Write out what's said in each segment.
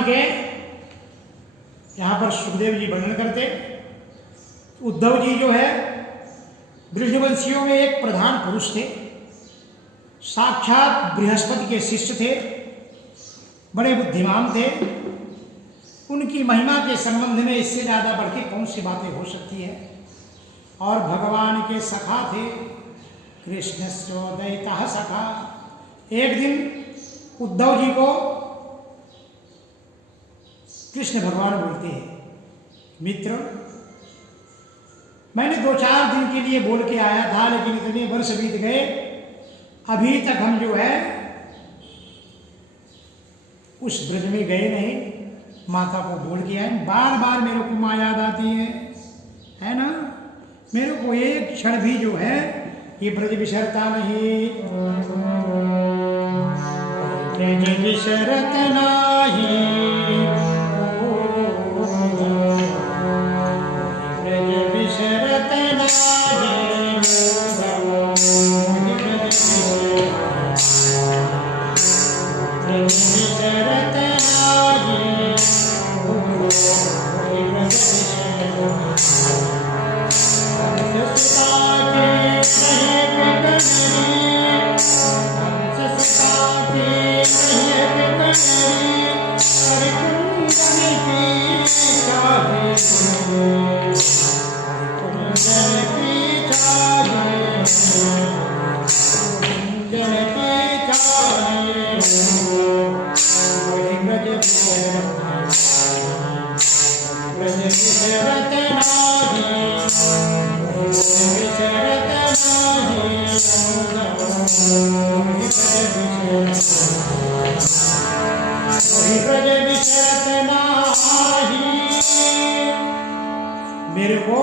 भगवान के यहाँ पर सुखदेव जी वर्णन करते। उद्धव जी जो है वृषवंशियों में एक प्रधान पुरुष थे, साक्षात बृहस्पति के शिष्य थे, बड़े बुद्धिमान थे। उनकी महिमा के संबंध में इससे ज़्यादा बढ़ के कौन सी बातें हो सकती है। और भगवान के सखा थे, कृष्णस्योदयितः सखा। एक दिन उद्धव जी को कृष्ण भगवान बोलते हैं, मित्र मैंने 2-4 दिन के लिए बोल के आया था, लेकिन इतने वर्ष बीत गए, अभी तक हम जो है उस ब्रज में गए नहीं। माता को बोल के आए, बार बार मेरे को माँ याद आती है ना। मेरे को एक क्षण भी जो है ये ब्रज बिसरता नहीं। ब्रज बिसरत नाही, ब्रज बिसरत नाही, मेरे को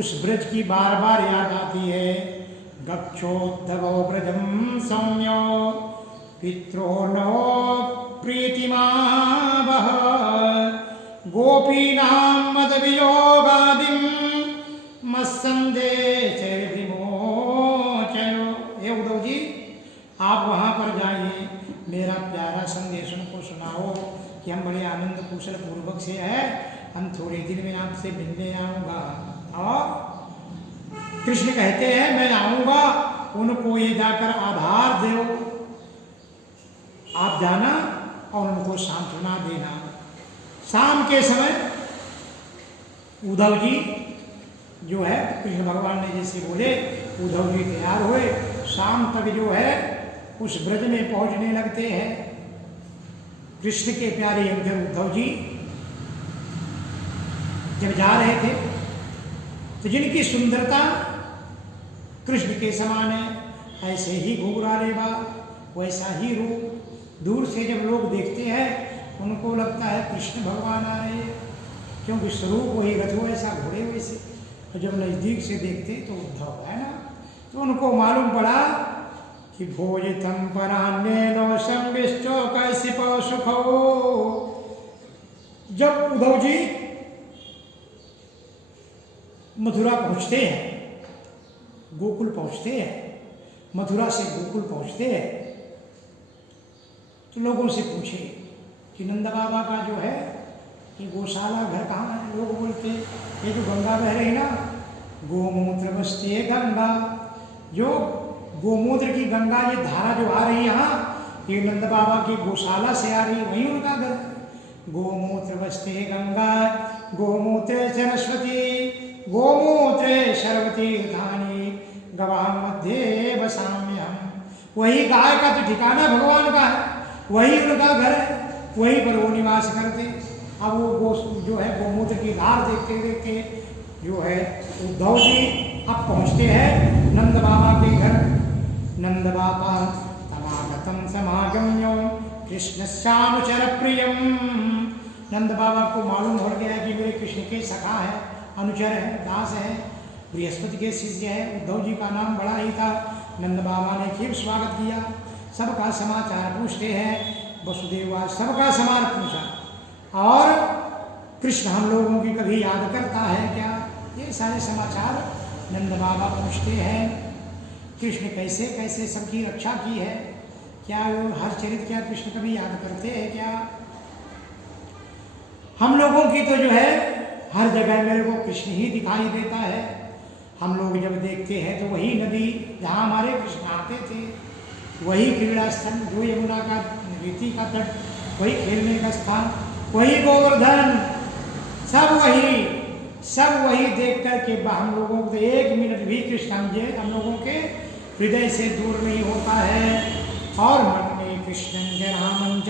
उस ब्रज की बार बार याद आती है। गच्छोद्धवो ब्रजम सौम्यो पित्रो नो प्रीतिमावह गोपीनां मदवियोगादिं मत्संदेशैर्विमोचयो। हे उद्धव जी, आप वहाँ पर जाइए, मेरा प्यारा संदेश उनको सुनाओ कि हम बड़े आनंद कुशल पूर्वक से है, हम थोड़े दिन में आपसे मिलने आऊँगा। और कृष्ण कहते हैं मैं आऊँगा, उनको ये जाकर आधार दो, आप जाना और उनको सांत्वना देना। शाम के समय उद्धव जी जो है कृष्ण भगवान ने जैसे बोले, उद्धव जी तैयार हुए, शाम तक जो है उस ब्रज में पहुंचने लगते हैं। कृष्ण के प्यारे अंदर उद्धव जी जब जा रहे थे तो जिनकी सुंदरता कृष्ण के समान है, ऐसे ही घुंघराले बाल, वैसा ही रूप, दूर से जब लोग देखते हैं उनको लगता है कृष्ण भगवान आ रहे हैं, क्योंकि स्वरूप वही रथ वैसा घोड़े वैसे। और जब नज़दीक से देखते तो उद्धव है ना, तो उनको मालूम पड़ा कि भोजितम परान्येनो संविष्टो कैसिपो सुखो। जब उद्धव जी मथुरा पहुँचते हैं, गोकुल पहुँचते हैं, मथुरा से गोकुल पहुँचते हैं, तो लोगों से पूछे कि नंद बाबा का जो है ये गौशाला घर कहाँ है। लोग बोलते ये जो गंगा बह रही ना, गोमूत्र बसती है गंगा, जो गोमूत्र की गंगा ये धारा जो आ रही है यहाँ, ये नंद बाबा की गौशाला से आ रही, वहीं उनका घर। गोमूत्र बसते गंगा गोमूत्रे सरस्वती, गोमूत्रे शर्वती धानी, गवाह मध्य बसाम्यहम। वही गाय का तो ठिकाना भगवान का है, वही उनका घर है, वहीं पर वो निवास करते। अब वो गो जो है गोमूत्र की धार देखते देखते जो है उद्धव जी अब पहुँचते हैं नंद बाबा के घर। नंद बाबा तमागतम समागम्यो कृष्णस्यानुचर प्रियम। नंद बाबा को मालूम हो गया कि मेरे कृष्ण के सखा है, अनुचर है, दास है, बृहस्पति के शिष्य है। उद्धव जी का नाम बड़ा ही था। नंद बाबा ने फिर स्वागत किया, सबका समाचार पूछते हैं। वसुदेव सबका समाचार पूछा, और कृष्ण हम लोगों की कभी याद करता है क्या, ये सारे समाचार नंद बाबा पूछते हैं। कृष्ण कैसे कैसे सबकी रक्षा की है, क्या वो हर चरित्र क्या कृष्ण कभी याद करते हैं क्या। हम लोगों की तो जो है हर जगह मेरे को कृष्ण ही दिखाई देता है। हम लोग जब देखते हैं तो वही नदी जहाँ हमारे कृष्ण आते थे, वही क्रीड़ा स्थल, जो यमुना का रीति का तट, वही खेलने का स्थान, वही गोवर्धन, सब वही देख कर के हम लोगों को एक मिनट भी कृष्ण हम लोगों के हृदय से दूर नहीं होता है। और मन में कृष्ण रामं च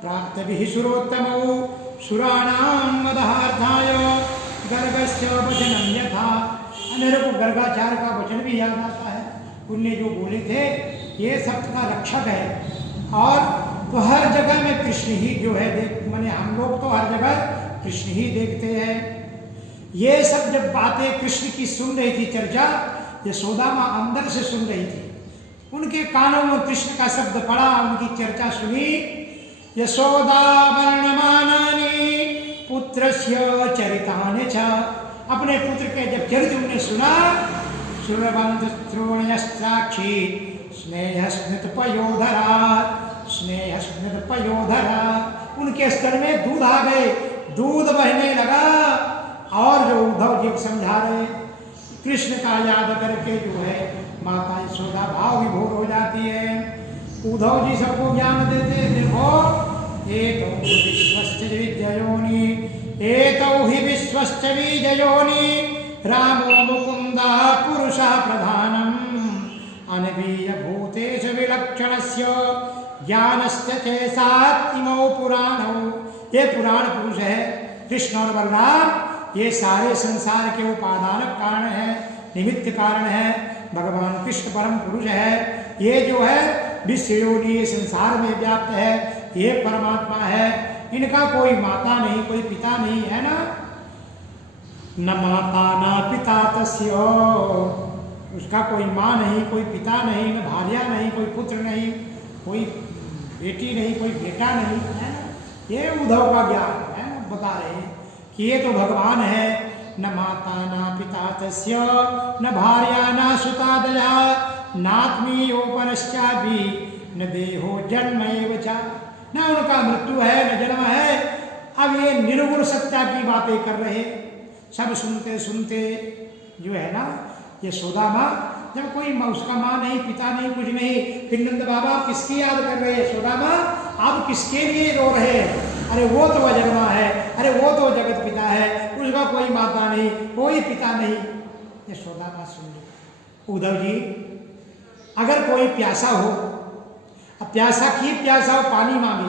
प्राप्त भी सुरोत्तमो सुराणाम मदहार्थाय गर्गस्य वचनम यथा। मेरे को गर्गाचार्य का वचन भी याद आता है, उनने जो बोले थे ये सबका रक्षक है। और तो हर जगह में कृष्ण ही जो है माने हम लोग तो हर जगह कृष्ण ही देखते हैं। ये सब जब बातें कृष्ण की सुन रही थी, चर्चा यशोदा माँ अंदर से सुन रही थी, उनके कानों में कृष्ण का शब्द पड़ा, उनकी चर्चा सुनी। यशोदा वर्णमानानि पुत्रस्य चरितानि च, अपने पुत्र के जब चरित्र उन्हें सुना, सुरवंत त्रोण्यस्त्राक्षी स्नेहस्मित पयोधरा, उनके स्तर में दूध आ गए, दूध बहने लगा। और जो उद्धव जी समझा रहे, कृष्ण का याद करके जो है माता यशोदा भाव विभोर हो जाती है। उद्धव जी सबको ज्ञान देते, देखो एतौ हि विश्वश्च बीजयोनि रामो मुकुन्दः पुरुषः प्रधानम् अनवीय भूतेषु विलक्षणस्य ज्ञानस्य चैसात्मौ पुराणौ। ये पुराण पुरुष है कृष्ण और बलराम, ये सारे संसार के उपादान कारण है, निमित्त कारण है। भगवान कृष्ण परम पुरुष है, ये जो है विश्व योनि संसार में व्याप्त है, ये परमात्मा है। इनका कोई माता नहीं, कोई पिता नहीं है ना, न माता न पिता तस्य, उसका कोई माँ नहीं, कोई पिता नहीं, न भार्या नहीं, कोई पुत्र नहीं, कोई बेटी नहीं, कोई बेटा नहीं, है ना। ये उद्धव का ज्ञान है, बता रहे हैं कि ये तो भगवान है। न माता न पिता तस्य न भार्या न सुतादया नात्मीयोपनश्चापि न देहो जन्म एव च, न उनका मृत्यु है न जन्म है। अब ये निर्गुण सत्ता की बातें कर रहे, सब सुनते सुनते जो है ना यशोदा माँ, जब कोई उसका माँ नहीं, पिता नहीं, कुछ नहीं, फिर नंद बाबा किसकी याद कर रहे हैं? यशोदा माँ आप किसके लिए रो रहे हैं? अरे वो तो अजन्मा है, अरे वो तो जगत पिता है, उसका कोई माता नहीं, कोई पिता नहीं। यशोदा माँ सुन लो। उद्धव जी, अगर कोई प्यासा हो, अब प्यासा की प्यासा हो, पानी मांगे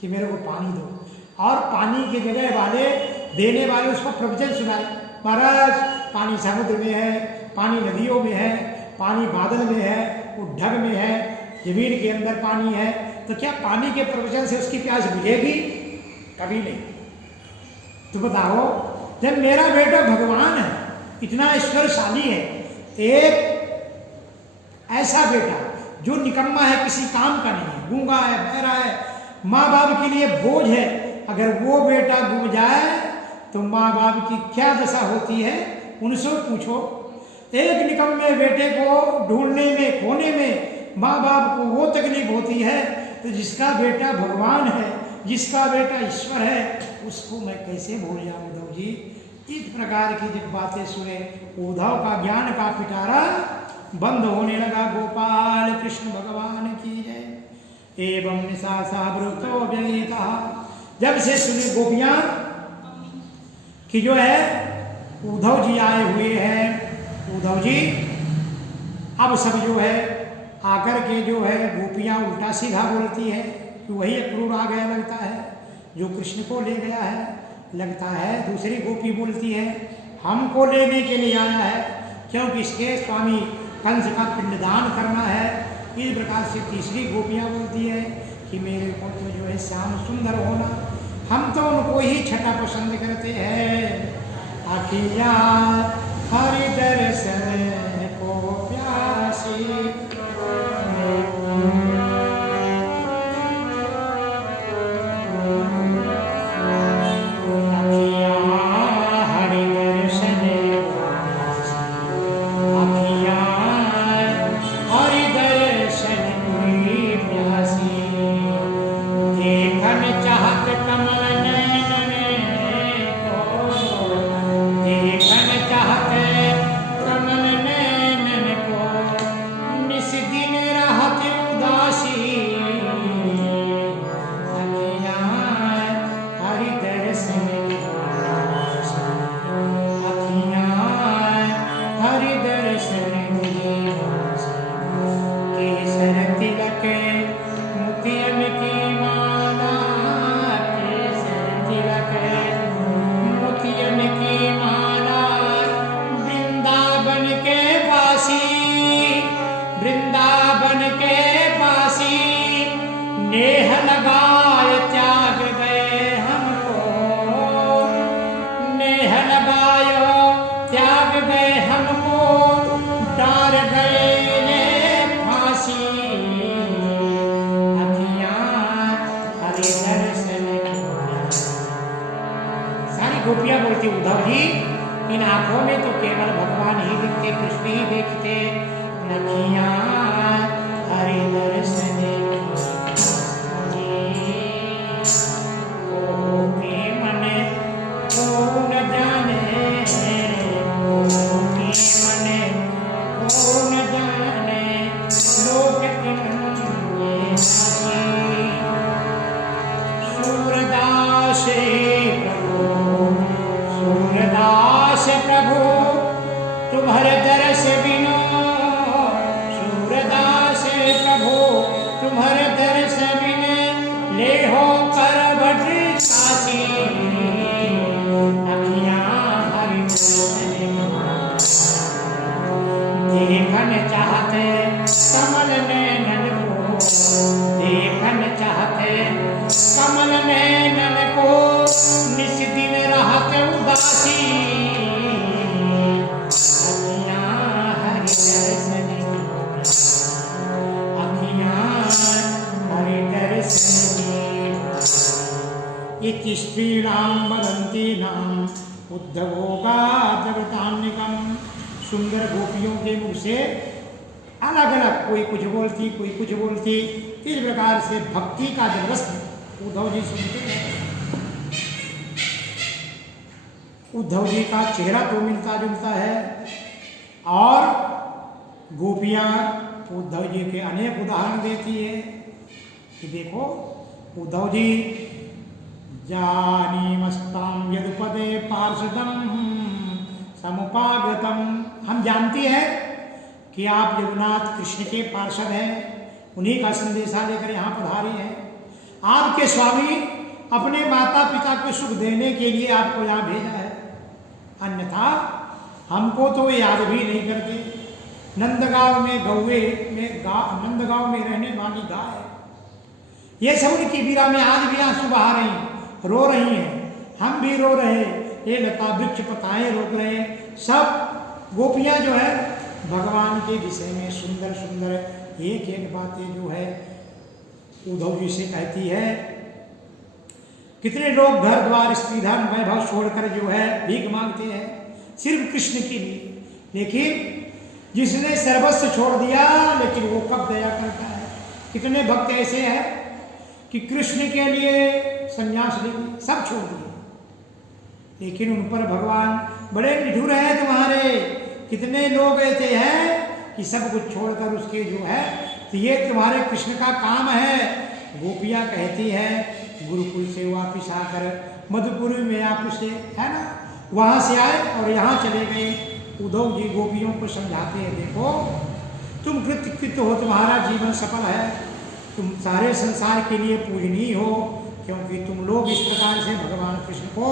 कि मेरे को पानी दो, और पानी की जगह वाले देने वाले उसको प्रवचन सुनाए, महाराज पानी समुद्र में है, पानी नदियों में है, पानी बादल में है, उद्धग में है, जमीन के अंदर पानी है, तो क्या पानी के प्रवचन से उसकी प्यास बुझेगी? कभी नहीं। तो बताओ, जब मेरा बेटा भगवान है, इतना ईश्वरशाली है, एक ऐसा बेटा जो निकम्मा है, किसी काम का नहीं है, गूंगा है, बहरा है, माँ बाप के लिए बोझ है, अगर वो बेटा डूब जाए तो माँ बाप की क्या दशा होती है उनसे पूछो। एक निकम्मे बेटे को ढूंढने में, खोने में माँ बाप को वो तकलीफ होती है, तो जिसका बेटा भगवान है, जिसका बेटा ईश्वर है, उसको मैं कैसे भूल जाऊँ? उद्धव जी इस प्रकार की जब बातें सुने, उद्धव का ज्ञान का पिटारा बंद होने लगा। गोपाल कृष्ण भगवान की जय। एवं निशासा वृतो व्ययिता, जब से सुनी गोपियां कि जो है उद्धव जी आए हुए हैं, उद्धव जी अब सब जो है आकर के जो है गोपियां उल्टा सीधा बोलती है कि वही अक्रूर आ गया लगता है, जो कृष्ण को ले गया है लगता है। दूसरी गोपी बोलती है हमको लेने के लिए आया है, क्योंकि इसके स्वामी कंस का पिंडदान करना है। इस प्रकार से तीसरी गोपियां बोलती है कि मेरे को तो जो है श्याम सुंदर होना, हम तो उनको ही छठा पसंद करते हैं। अखिया हरि दर्शन को प्यासी, देखते, कृष्ण ही देखते। अखियां हरि दर्शन गोपी मन को न जाने, गोपी मन को न जाने, लोक तिनके सूरदास प्रभु, सूरदास प्रभु तुम्हारे दर्श बिना, सूरदास प्रभु तुम्हारे दर्श बिना, ले हो करवट सासी, अखियां हरि देखन चाहते कमल नैनन को, देखन चाहते कमल नैनन को, निस दिन रहत उदासी, अखियां हरि दर्शन, अखियां हरि दर्शन। इति स्त्रीणां वदन्तीनां उद्धवोगा जगतान्निकं। सुंदर गोपियों के मुख से अलग अलग कोई कुछ बोलती, कोई कुछ बोलती, इस प्रकार से भक्ति का जब रस उद्धव जी सुनते हैं। उद्धव जी का चेहरा तो मिलता जुलता है और गोपियां उद्धव जी के अनेक उदाहरण देती है कि देखो उद्धव जी जानीमस्तां यदुपदे पार्षदं समुपागतम। हम जानती है कि आप जगन्नाथ कृष्ण के पार्षद हैं, उन्हीं का संदेशा लेकर यहाँ पधारी हैं। आपके स्वामी अपने माता पिता को सुख देने के लिए आपको यहाँ भेजा है, अन्यथा हमको तो याद भी नहीं करते। नंदगांव में गौवे में नंदगांव में रहने वाली गाय, ये सब उनकी बीरा में आज भी आंसू बहा रही, रो रही हैं, हम भी रो रहे, ये लता वृक्ष पताएं रोक रहे, सब गोपियां जो है भगवान के विषय में सुंदर सुंदर एक एक बातें जो है उद्धव जी से कहती है। कितने लोग घर द्वार स्त्री धन वैभव छोड़कर जो है भीख मांगते हैं सिर्फ कृष्ण के लिए, लेकिन जिसने सर्वस्व छोड़ दिया लेकिन वो कब दया करता है। कितने भक्त ऐसे हैं कि कृष्ण के लिए संन्यास ले लिए, सब छोड़ दिए, लेकिन उन पर भगवान बड़े निठुर है तुम्हारे। कितने लोग ऐसे हैं कि सब कुछ छोड़कर उसके जो है, तो ये तुम्हारे कृष्ण का काम है। गोपियां कहती है गुरुकुल से वापिस आकर मधुपुरी में आप से है ना, वहां से आए और यहाँ चले गए। उद्धव जी गोपियों को समझाते हैं, देखो तुम कृतकृत हो, तुम्हारा जीवन सफल है, तुम सारे संसार के लिए पूजनीय हो, क्योंकि तुम लोग इस प्रकार से भगवान कृष्ण को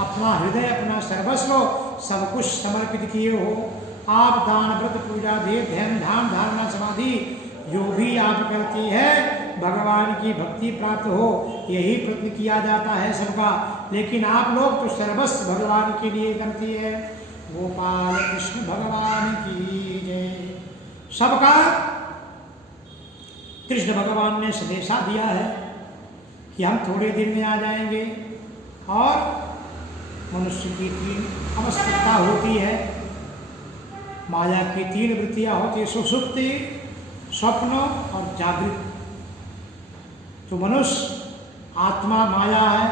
अपना हृदय अपना सर्वस्व सब कुछ समर्पित किए हो। आप दान व्रत पूजा देव ध्यान ध्यान धारणा समाधि जो भी आप करती है भगवान की भक्ति प्राप्त हो, यही प्रयत्न किया जाता है सबका, लेकिन आप लोग तो सर्वस्व भगवान के लिए करती है। गोपाल कृष्ण भगवान की जय। सबका कृष्ण भगवान ने संदेशा दिया है कि हम थोड़े दिन में आ जाएंगे और मनुष्य की तीन अवस्था होती है, माया की तीन वृत्तियां होती है, सुषुप्ति, स्वप्न और जागृत। तो मनुष्य आत्मा माया है,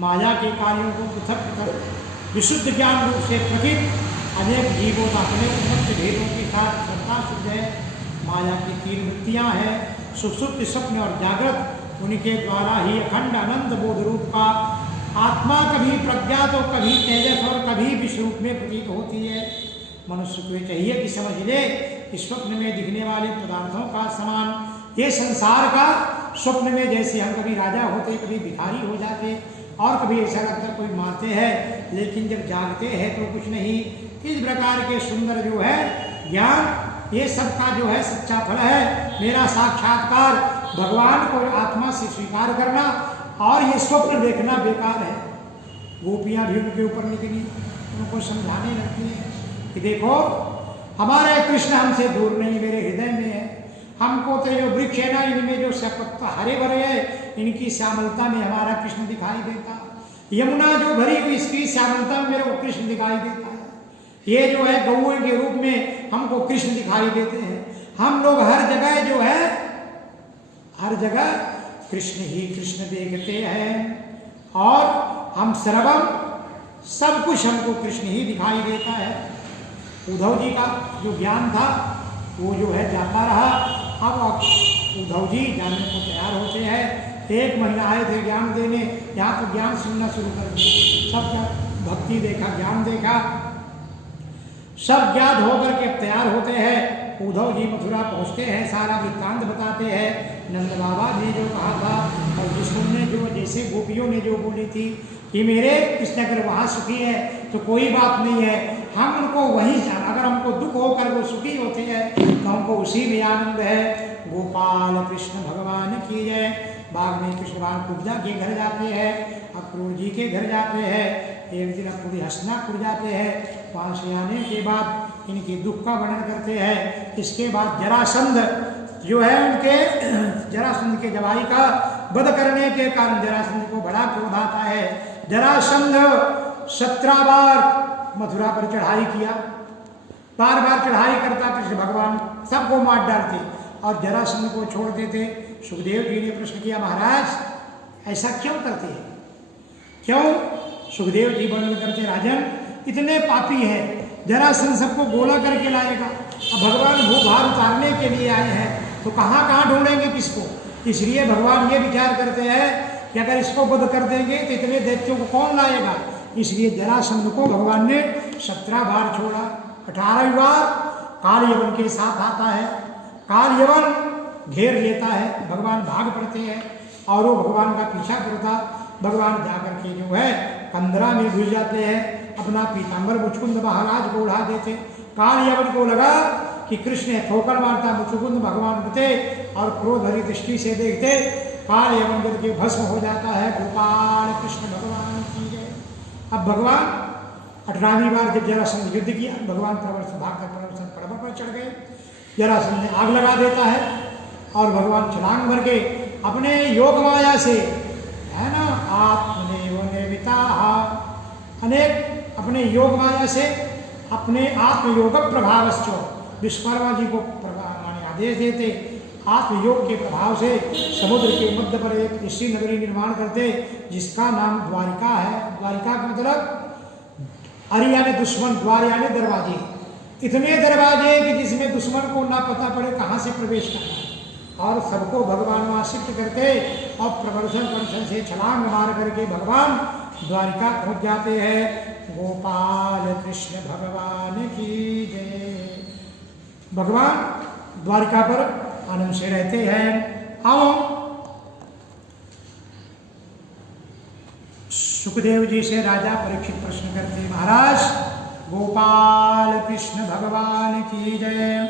माया के कार्यों को पृथक पृथक विशुद्ध ज्ञान रूप से प्रतीत अनेक जीवों का अनेक मुक्त भेदों के साथ सत्ता शुद्ध है। माया की तीन वृत्तियां हैं, सुषुप्ति, स्वप्न और जागृत। उनके द्वारा ही अखंड अनंत बोध रूप का आत्मा कभी प्रज्ञात और कभी तेजस और कभी विश्वरूप में प्रतीत होती है। मनुष्य को चाहिए कि समझ ले कि स्वप्न में दिखने वाले पदार्थों का समान ये संसार का, स्वप्न में जैसे हम कभी राजा होते, कभी भिखारी हो जाते और कभी ऐसा लगता कोई मारते हैं, लेकिन जब जागते हैं तो कुछ नहीं। इस प्रकार के सुंदर जो है ज्ञान, ये सबका जो है सच्चा फल है मेरा साक्षात्कार, भगवान को आत्मा से स्वीकार करना, और ये स्वप्न देखना बेकार है। गोपियां भी उनके ऊपर निकली, उनको समझाने लगती है कि देखो हमारे कृष्ण हमसे दूर नहीं, मेरे हृदय में है। हमको तो जो वृक्ष है ना, इनमें जो पत्ता हरे भरे है, इनकी श्यामलता में हमारा कृष्ण दिखाई देता। यमुना जो भरी हुई इसकी श्यामलता में मेरे को कृष्ण दिखाई देता है। ये जो है गौए के रूप में हमको कृष्ण दिखाई देते हैं। हम लोग हर जगह जो है, हर जगह कृष्ण ही कृष्ण देखते हैं और हम सर्वम सब कुछ हमको कृष्ण ही दिखाई देता है। उद्धव जी का जो ज्ञान था वो जो है जाता रहा। अब उद्धव जी जाने को तैयार होते हैं। एक महीना आए थे ज्ञान देने, यहाँ तो ज्ञान सुनना शुरू कर दिया। सब क्या भक्ति देखा, ज्ञान देखा, सब ज्ञान होकर के तैयार होते हैं। उद्धव जी मथुरा पहुँचते हैं, सारा वृत्तांत बताते हैं। नंद बाबा ने जो कहा था और जिसने ने जो जैसे गोपियों ने जो बोली थी कि मेरे कृष्ण अगर वहाँ सुखी है तो कोई बात नहीं है, हम उनको वहीं अगर हमको दुख होकर वो सुखी होते हैं तो हमको उसी में आनंद है। गोपाल कृष्ण भगवान की जय। बाद में कृष्ण भगवान कुब्जा के घर जाते हैं, अक्रूर जी के घर जाते हैं। एक दिन अक्रूर हसनापुर जाते हैं। वहाँ से आने के बाद इनके दुख का वर्णन करते हैं। इसके बाद जरासंध जो है उनके जरासंध के जवाई का वध करने के कारण जरासंध को बड़ा क्रोध आता है। जरासंध 17 बार मथुरा पर चढ़ाई किया, बार बार चढ़ाई करता, कृष्ण भगवान सबको मार डालते और जरासंध को छोड़ देते। सुखदेव जी ने प्रश्न किया, महाराज ऐसा क्यों करते हैं, क्यों? सुखदेव जी वर्णन करते, राजन इतने पापी है, जरासंध सबको गोला करके लाएगा। अब भगवान भूभार उतारने के लिए आए हैं तो कहाँ कहाँ ढूंढेंगे किसको? इसलिए भगवान ये विचार करते हैं कि अगर इसको वध कर देंगे तो इतने दैत्यों को कौन लाएगा। इसलिए जरासंध को भगवान ने 17 बार छोड़ा। 18वीं बार काल यवन के साथ आता है। काल यवन घेर लेता है, भगवान भाग पड़ते हैं और वो भगवान का पीछा करता। भगवान जाकर के जो है कंदरा में घुस जाते हैं, अपना पीताम्बर मुचकुंद महाराज को उड़ा देते। काल यवन को लगा कि कृष्ण ठोकर मारता, मुचकुंद भगवान उठते और क्रोध भरी दृष्टि से देखते, काल यवन जल के भस्म हो जाता है। गोपाल कृष्ण भगवान की जय। अब भगवान 18वीं बार जब जरासंध युद्ध किया, भगवान प्रवर्तन भागकर प्रवर्तन पर्वत पर चढ़ गए। जरासंध ने आग लगा देता है और भगवान छलांग भर के अपने योग माया से, है ना, आत्मनेव नेविता, अनेक अपने योग माया से अपने आत्मयोग प्रभावश्च विश्वकर्मा जी को माने आदेश देते। आत्मयोग के प्रभाव से समुद्र के मध्य पर एक ऋषि नगरी निर्माण करते जिसका नाम द्वारिका है। द्वारिका का मतलब अरि यानी दुश्मन, द्वार यानी दरवाजे। इतने दरवाजे कि जिसमें दुश्मन को ना पता पड़े कहाँ से प्रवेश करना है और सबको भगवान वहाँ शिफ्ट करते और प्रवर्धन से छलांग मार करके भगवान द्वारिका पहुँच जाते हैं। गोपाल कृष्ण भगवान की जय। भगवान द्वारिका पर आनंद से रहते हैं। आओ सुखदेव जी से राजा परीक्षित प्रश्न करते, महाराज गोपाल कृष्ण भगवान की जय।